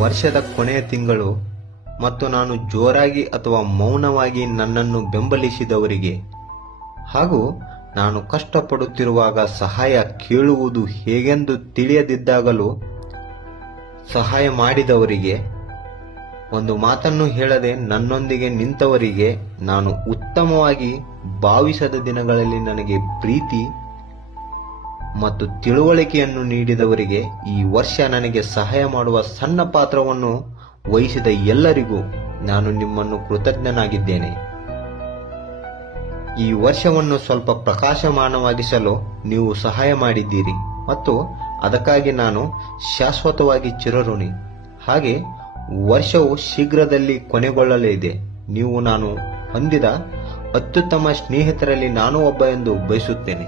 ವರ್ಷದ ಕೊನೆಯ ತಿಂಗಳು ಮತ್ತು ನಾನು ಜೋರಾಗಿ ಅಥವಾ ಮೌನವಾಗಿ ನನ್ನನ್ನು ಬೆಂಬಲಿಸಿದವರಿಗೆ ಹಾಗೂ ನಾನು ಕಷ್ಟಪಡುತ್ತಿರುವಾಗ ಸಹಾಯ ಕೇಳುವುದು ಹೇಗೆಂದು ತಿಳಿಯದಿದ್ದಾಗಲೂ ಸಹಾಯ ಮಾಡಿದವರಿಗೆ, ಒಂದು ಮಾತನ್ನು ಹೇಳದೆ ನನ್ನೊಂದಿಗೆ ನಿಂತವರಿಗೆ, ನಾನು ಉತ್ತಮವಾಗಿ ಭಾವಿಸದ ದಿನಗಳಲ್ಲಿ ನನಗೆ ಪ್ರೀತಿ ಮತ್ತು ತಿಳುವಳಿಕೆಯನ್ನು ನೀಡಿದವರಿಗೆ, ಈ ವರ್ಷ ನನಗೆ ಸಹಾಯ ಮಾಡುವ ಸಣ್ಣ ಪಾತ್ರವನ್ನು ವಹಿಸಿದ ಎಲ್ಲರಿಗೂ ನಾನು ನಿಮ್ಮನ್ನು ಕೃತಜ್ಞನಾಗಿದ್ದೇನೆ. ಈ ವರ್ಷವನ್ನು ಸ್ವಲ್ಪ ಪ್ರಕಾಶಮಾನವಾಗಿಸಲು ನೀವು ಸಹಾಯ ಮಾಡಿದ್ದೀರಿ ಮತ್ತು ಅದಕ್ಕಾಗಿ ನಾನು ಶಾಶ್ವತವಾಗಿ ಚಿರಋಣಿ. ಹಾಗೆ ವರ್ಷವು ಶೀಘ್ರದಲ್ಲಿ ಕೊನೆಗೊಳ್ಳಲಿದೆ. ನೀವು ನಾನು ಹೊಂದಿದ ಅತ್ಯುತ್ತಮ ಸ್ನೇಹಿತರಲ್ಲಿ ನಾನು ಒಬ್ಬ ಎಂದು ಬಯಸುತ್ತೇನೆ.